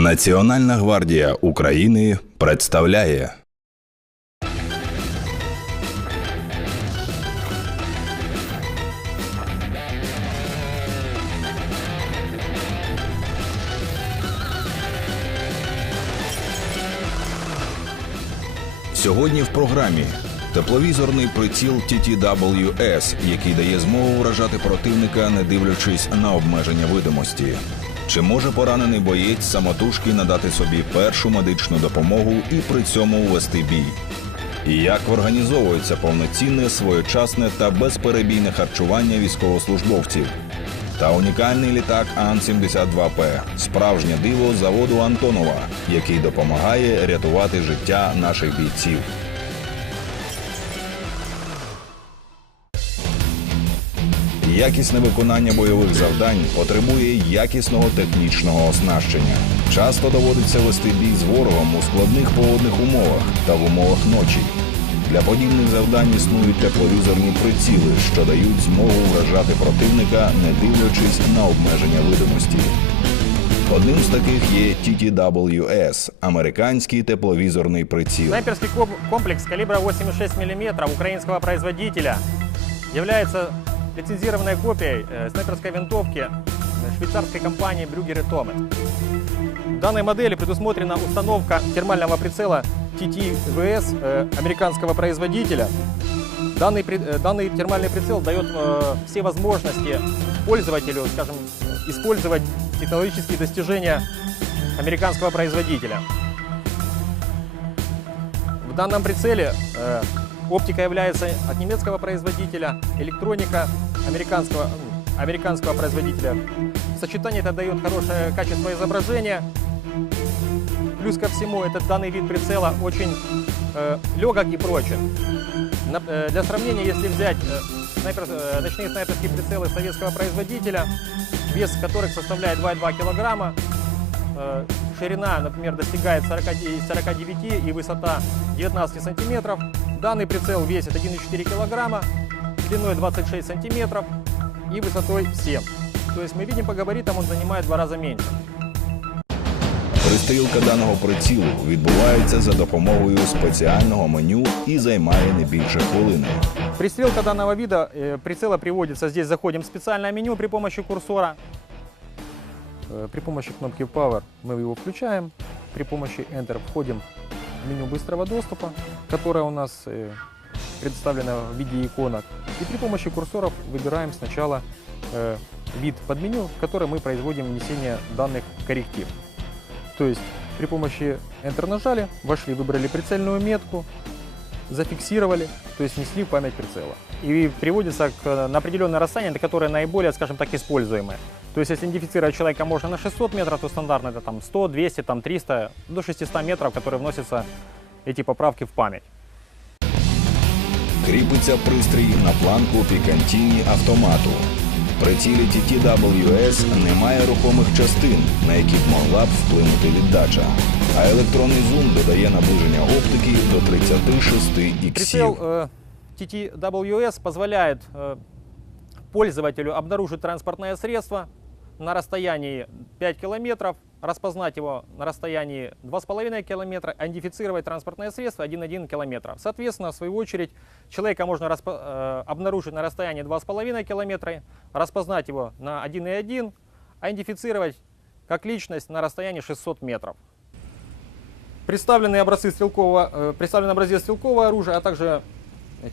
Національна гвардія України представляє Сьогодні в програмі тепловізорний приціл TTWS, який дає змогу вражати противника, не дивлячись на обмеження видимості. Чи може поранений боєць самотужки надати собі першу медичну допомогу і при цьому вести бій? І як організовується повноцінне, своєчасне та безперебійне харчування військовослужбовців? Та унікальний літак Ан-72П справжнє диво заводу Антонова, який допомагає рятувати життя наших бійців. Якісне виконання бойових завдань потребує якісного технічного оснащення. Часто доводиться вести бій з ворогом у складних погодних умовах та в умовах ночі. Для подібних завдань існують тепловізорні приціли, що дають змогу вражати противника, не дивлячись на обмеження видимості. Одним з таких є TTWS – американський тепловізорний приціл. Снайперский ком- комплекс калибра 8,6 мм украинского производителя является лицензированной копией э, снайперской винтовки э, швейцарской компании Брюгер и Томет. В данной модели предусмотрена установка термального прицела TTVS э, американского производителя. Данный, данный термальный прицел дает все возможности пользователю, скажем, использовать технологические достижения американского производителя. Данном прицеле э, оптика является от немецкого производителя, электроника американского, м, американского производителя. В сочетании это дает хорошее качество изображения. Плюс ко всему, этот данный вид прицела очень э, легок и прочен. На- э, для сравнения, если взять э, снайпер- э, ночные снайперские прицелы советского производителя, вес которых составляет 2,2 килограмма, Ширина, например, достигает 40 и 49 и высота 19 сантиметров. Данный прицел весит 1,4 килограмма, длиной 26 сантиметров и высотой 7. То есть мы видим по габаритам, он занимает в два раза меньше. Пристрілка даного прицілу відбувається за допомогою спеціального меню і займає не більше хвилини. Пристрелка данного вида э, прицела приводится. Здесь заходим в специальное меню при помощи курсора. Э, При помощи кнопки Power мы его включаем. При помощи Enter входим в меню быстрого доступа, которое у нас э, представлено в виде иконок. И при помощи курсоров выбираем сначала э, вид под меню, в который мы производим внесение данных корректив. То есть при помощи Enter нажали, вошли, выбрали прицельную метку, зафиксировали, то есть внесли в память прицела. И приводится к, на определенное расстояние, которое наиболее, скажем так, используемое. То есть если идентифицировать человека можно на 600 метров, то стандартно это там 100, 200, там 300, до 600 метров, которые вносятся эти поправки в память. Кріпиться пристрій на планку Пікантіні автомату. В прицілі TTWS немає рухомих частин, на які б могла б вплинути віддача. А електронний зум додає наближення оптики до 36 Прицел іксів. э, TTWS позволяет э, пользователю обнаружить транспортное средство на расстоянии 5 километров, распознать его на расстоянии 2,5 километра, идентифицировать транспортное средство 1,1 километра. Соответственно, в свою очередь, человека можно распо- э, обнаружить на расстоянии 2,5 километра, распознать его на 1,1, а идентифицировать как личность на расстоянии 600 метров. Представлены образцы стрелкового, э, представлен образец стрелкового оружия, а также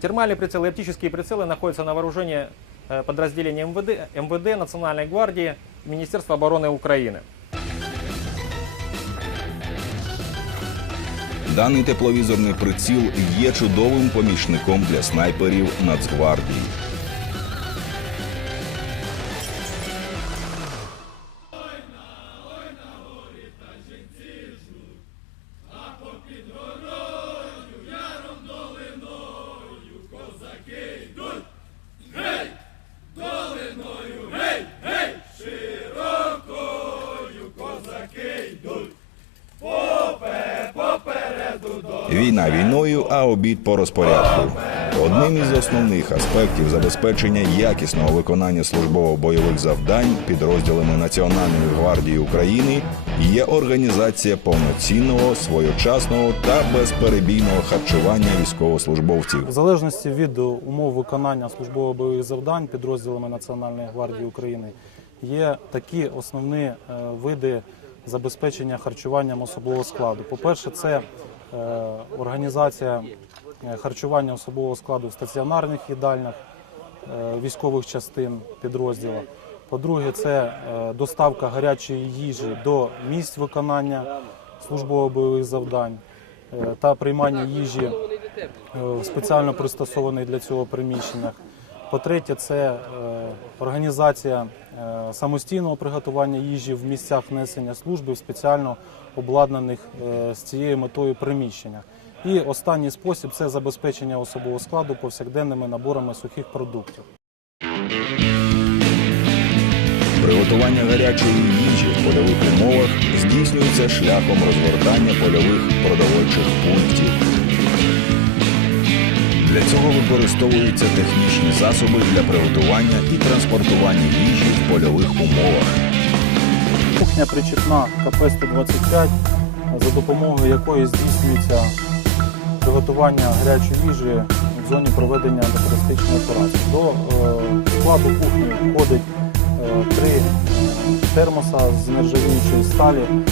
термальные прицелы и оптические прицелы находятся на вооружении э, подразделения МВД, МВД, Национальной гвардии, Министерства обороны Украины. Даний тепловізорний приціл є чудовим помічником для снайперів Нацгвардії. Війна війною, а обід по розпорядку. Одним із основних аспектів забезпечення якісного виконання службово-бойових завдань підрозділами Національної гвардії України є організація повноцінного, своєчасного та безперебійного харчування військовослужбовців. В залежності від умов виконання службово-бойових завдань підрозділами Національної гвардії України є такі основні е, види забезпечення харчуванням особового складу. По-перше, це е, організація е, харчування особового складу в стаціонарних їдальнях е, військових частин підрозділу. По-друге, це е, доставка гарячої їжі до місць виконання службово-бойових завдань е, та приймання їжі е, в спеціально пристосованих для цього приміщеннях. По-третє, це е, організація е, самостійного приготування їжі в місцях несення служби в спеціально обладнаних е, з цією метою приміщеннях. І останній спосіб це забезпечення особового складу повсякденними наборами сухих продуктів. Приготування гарячої їжі в польових умовах здійснюється шляхом розгортання польових продовольчих пунктів. Цього використовуються технічні засоби для приготування і транспортування їжі в польових умовах. Кухня причіпна КП-125, за допомогою якої здійснюється приготування гарячої їжі в зоні проведення антитерористичної операції. До е, складу кухні входить е, три е, термоса з нержавіючої сталі е,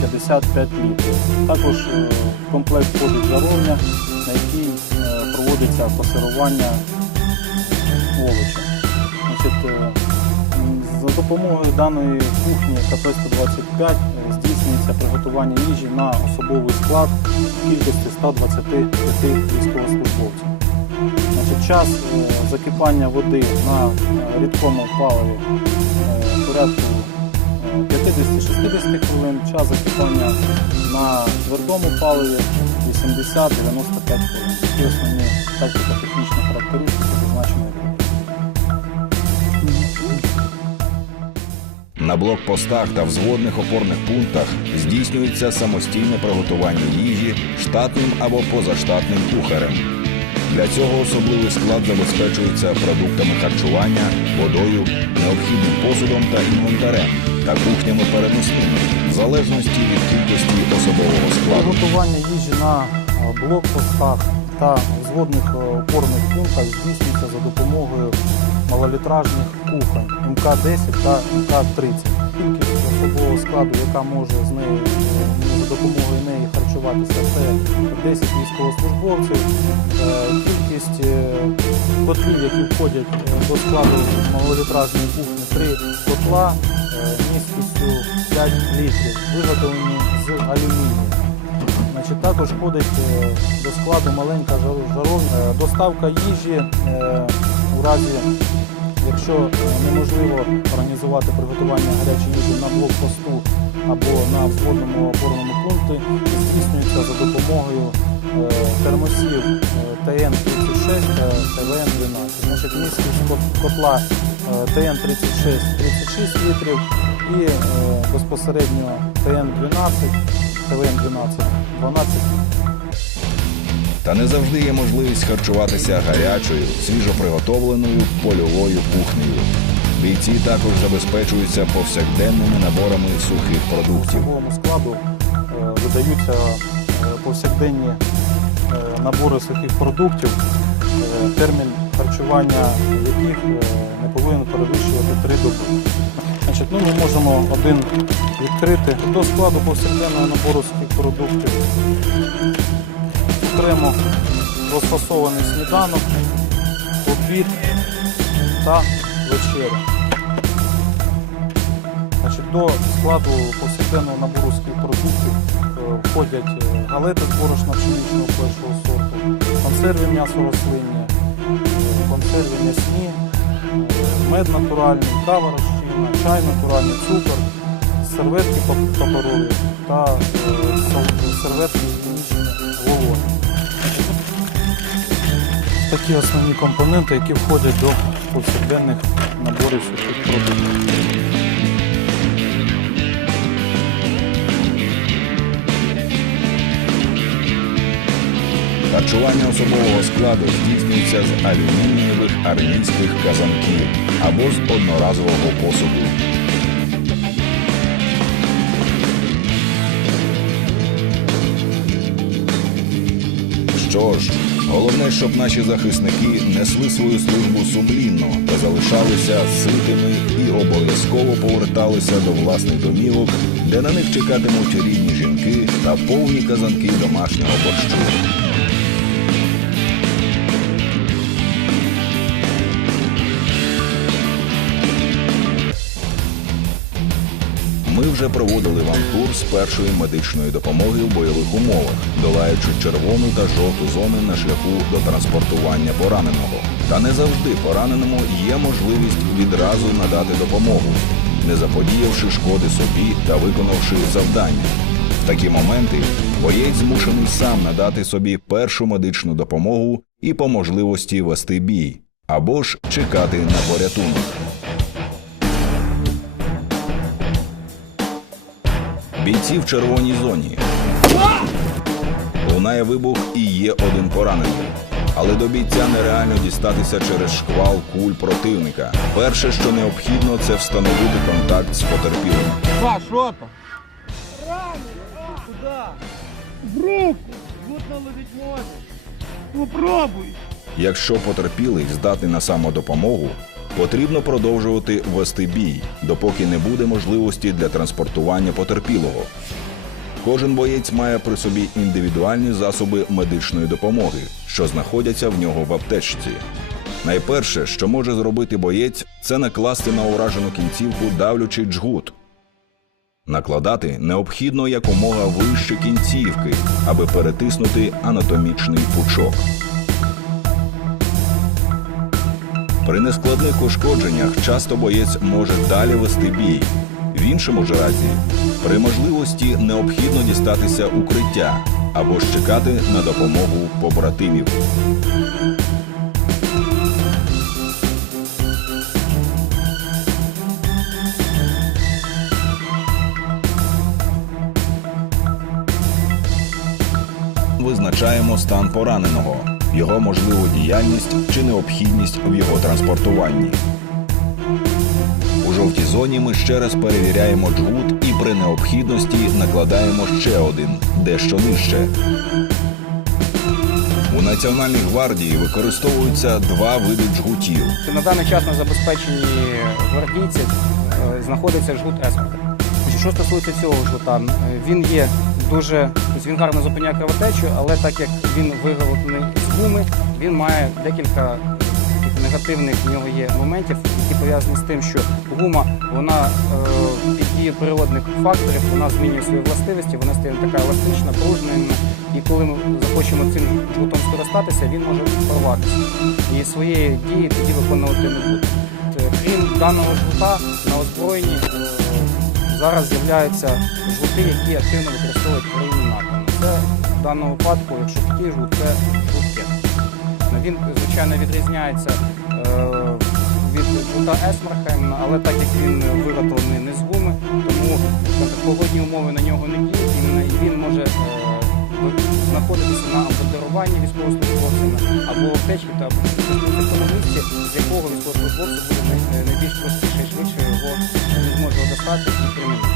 55 літрів. Також комплект входить жаровня, проводиться пасирування. Значить, е, за допомогою даної кухні КП-125 е, здійснюється приготування їжі на особовий склад кількості 125 військовослужбовців. Значить, час е, закипання води на рідкому паливі порядку е, 50-60 хвилин, час закипання на твердому паливі 80-95 хвилин. Такі основні тактико-технічні характеристики зазначеної групи. На блокпостах та взводних опорних пунктах здійснюється самостійне приготування їжі штатним або позаштатним кухарем. Для цього особливий склад забезпечується продуктами харчування, водою, необхідним посудом та інвентарем та кухнями переносними, в залежності від кількості особового складу. Приготування їжі на е, блокпостах та взводних е, опорних пунктах здійснюється за допомогою малолітражних кухонь МК-10 та МК-30. Кількість особового складу, яка може з нею е, за допомогою неї харчуватися, це 10 військовослужбовців. Е, Кількість котлів, які входять до складу малолітражної кухні, 3 котла е, 5 літрів, виготовлені з алюмінію. Значить, також входить е, до складу маленька жаровня. Е, Доставка їжі е, у разі, якщо неможливо організувати приготування гарячої їжі на блокпосту або на взводному опорному пункті, здійснюється за допомогою термосів е, ТН-36 та ТВН-12. Значить, місткість котла е, ТН-36 36 літрів і е, безпосередньо ТН-12 ТВН-12 12 Та не завжди є можливість харчуватися гарячою, свіжоприготовленою польовою кухнею. Бійці також забезпечуються повсякденними наборами сухих продуктів. Особовому складу е, видаються е, повсякденні набори сухих продуктів, термін харчування яких не повинен перевищувати 3 доби. Значить, ну, ми можемо один відкрити до складу повсякденного набору сухих продуктів. Окремо розфасований сніданок, обід та вечеря. Значить, до складу повсякденного набору сухих продуктів е, входять е, галети з борошна пшеничного першого сорту, консерви м'ясо рослинні, е, консерви м'ясні, мед натуральний, кава розчинна, чай натуральний, цукор, серветки пап- паперові та е, серветки гігієнічні вологі. Такі основні компоненти, які входять до повсякденних наборів сухих продуктів. Харчування особового складу здійснюється з алюмінієвих армійських казанків або з одноразового посуду. Що ж, головне, щоб наші захисники несли свою службу сумлінно та залишалися ситими і обов'язково поверталися до власних домівок, де на них чекатимуть рідні жінки та повні казанки домашнього борщу. Ми вже проводили вам курс першої медичної допомоги в бойових умовах, долаючи червону та жовту зони на шляху до транспортування пораненого. Та не завжди пораненому є можливість відразу надати допомогу, не заподіявши шкоди собі та виконавши завдання. В такі моменти боєць змушений сам надати собі першу медичну допомогу і по можливості вести бій або ж чекати на порятунок. Бійці в червоній зоні. Лунає вибух і є один поранений. Але до бійця нереально дістатися через шквал куль противника. Перше, що необхідно, це встановити контакт з потерпілим. Па, що там? В руку! Вот наложить можно. Попробуй. Якщо потерпілий здатний на самодопомогу, потрібно продовжувати вести бій, допоки не буде можливості для транспортування потерпілого. Кожен боєць має при собі індивідуальні засоби медичної допомоги, що знаходяться в нього в аптечці. Найперше, що може зробити боєць, це накласти на уражену кінцівку давлючий джгут. Накладати необхідно якомога вище кінцівки, аби перетиснути анатомічний пучок. При нескладних ушкодженнях часто боєць може далі вести бій. В іншому ж разі, при можливості необхідно дістатися укриття або ж чекати на допомогу побратимів. Визначаємо стан пораненого, його можливу діяльність чи необхідність в його транспортуванні. У жовтій зоні ми ще раз перевіряємо джгут і при необхідності накладаємо ще один, дещо нижче. У Національній гвардії використовуються два види джгутів. На даний час на забезпеченні гвардійців е, знаходиться жгут. Значить, Що стосується цього жгута, е, він є дуже тобто він гарно зупиняє кровотечу, але так як він виготовлений з гуми, він має декілька негативних в нього є моментів, які пов'язані з тим, що гума вона е, під дією природних факторів вона змінює свої властивості, вона стає така еластична, пружна. І коли ми захочемо цим жгутом скористатися, він може порватися. І своєї дії тоді виконувати не буде. Е, Крім даного жгута на озброєнні зараз з'являються жгути, які активно використовують країни НАТО. Це в даному випадку, якщо такий жгут, це жгут. Ну, Він, звичайно, відрізняється е, від жгута Есмархем, але так як він виготовлений не з гуми, тому погодні умови на нього не діють, і він- і він може знаходитися на амбудируванні військовослужбовцями або в аптечці та тому місці, з якого військовослужбовцю буде найбільш простіше і швидше його він зможе достати і примінити.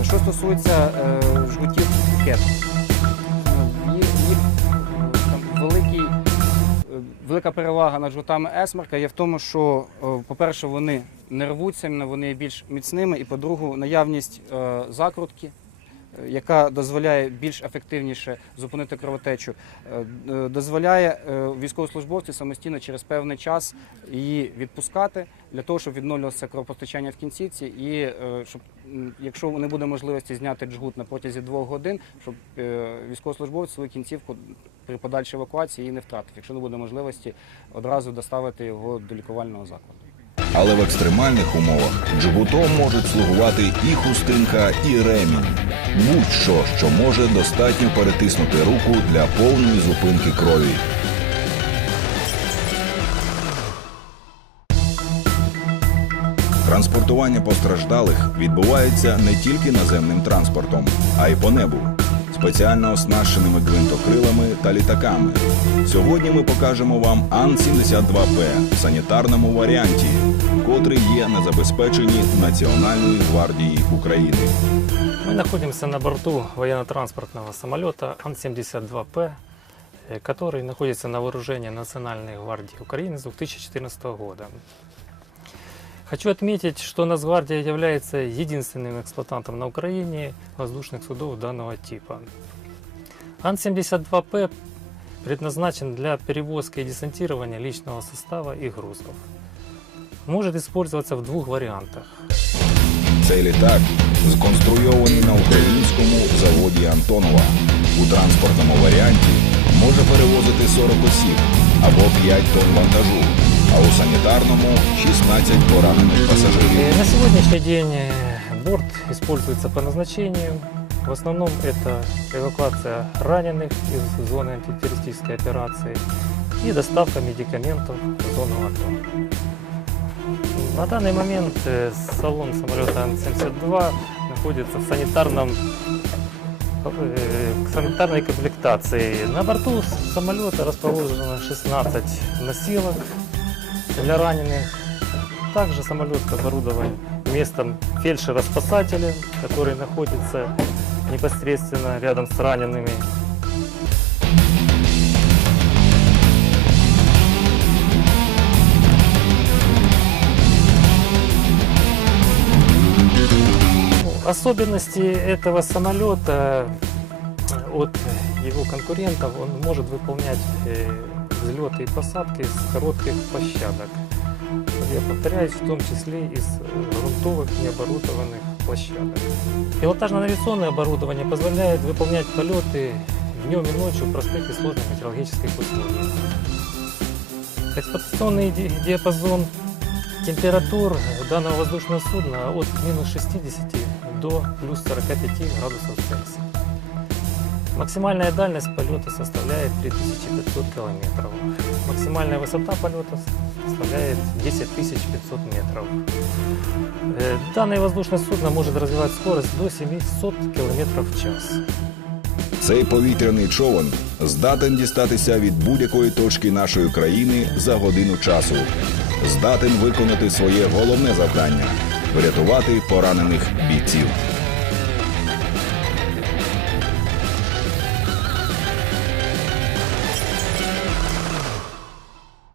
Е, Що стосується е, жгутів кет, ну, їх, там, великий, е, велика перевага над жгутами Есмарка є в тому, що, по-перше, вони не рвуться, вони є більш міцними, і по-друге, наявність закрутки, яка дозволяє більш ефективніше зупинити кровотечу, е, е, дозволяє е, військовослужбовцю самостійно через певний час її відпускати для того, щоб відновлювалося кровопостачання в кінцівці, і щоб якщо не буде можливості зняти джгут на протязі двох годин, щоб військовослужбовець свою кінцівку при подальшій евакуації її не втратив, якщо не буде можливості одразу доставити його до лікувального закладу. Але в екстремальних умовах джгутом можуть слугувати і хустинка, і ремінь. Будь-що, що може достатньо перетиснути руку для повної зупинки крові. Транспортування постраждалих відбувається не тільки наземним транспортом, а й по небу, спеціально оснащеними гвинтокрилами та літаками. Сьогодні ми покажемо вам Ан-72П в санітарному варіанті, котрий є на забезпеченні Національної гвардії України. Мы находимся на борту военно-транспортного самолета Ан-72П. э, который находится на вооружении Национальной гвардии Украины с 2014 года. Хочу отметить, что Нацгвардия является единственным эксплуатантом на Украине воздушных судов данного типа. Ан-72П предназначен для перевозки и десантирования личного состава и грузов. Может использоваться в двух вариантах. Цей літак сконструйований на українському заводі Антонова. У транспортному варіанті може перевозити 40 осіб або 5 тонн вантажу, А у санітарному 16 поранених пасажирів. Э, На сегодняшний день э, борт используется по назначению. В основном это эвакуация раненых из зоны антитеррористической операции и доставка медикаментов в зону АТО. На данный момент э, салон самолета Ан-72 находится в санитарном э, санитарной комплектации. На борту самолета расположено 16 носилок для раненых. Также самолет оборудован местом фельдшера-спасателя, который находится непосредственно рядом с ранеными. Особенности этого самолета э, от его конкурентов, он может выполнять э, взлеты и посадки с коротких площадок. Я повторяюсь, в том числе из э, грунтовых необорудованных площадок. Пилотажно-навигационное оборудование позволяет выполнять полеты днем и ночью в простых и сложных метеорологических условиях. Эксплуатационный ди- диапазон температур данного воздушного судна от минус 60 до плюс 45 градусов Цельсия. Максимальная дальность полета составляет 3500 километров. Максимальная высота полета составляет 10 500 метров. Э, Данное воздушное судно может развивать скорость до 700 километров в час. Цей повітряний човен здатен дістатися від будь-якої точки нашої країни за годину часу. Здатен виконати своє головне завдання врятувати поранених бійців.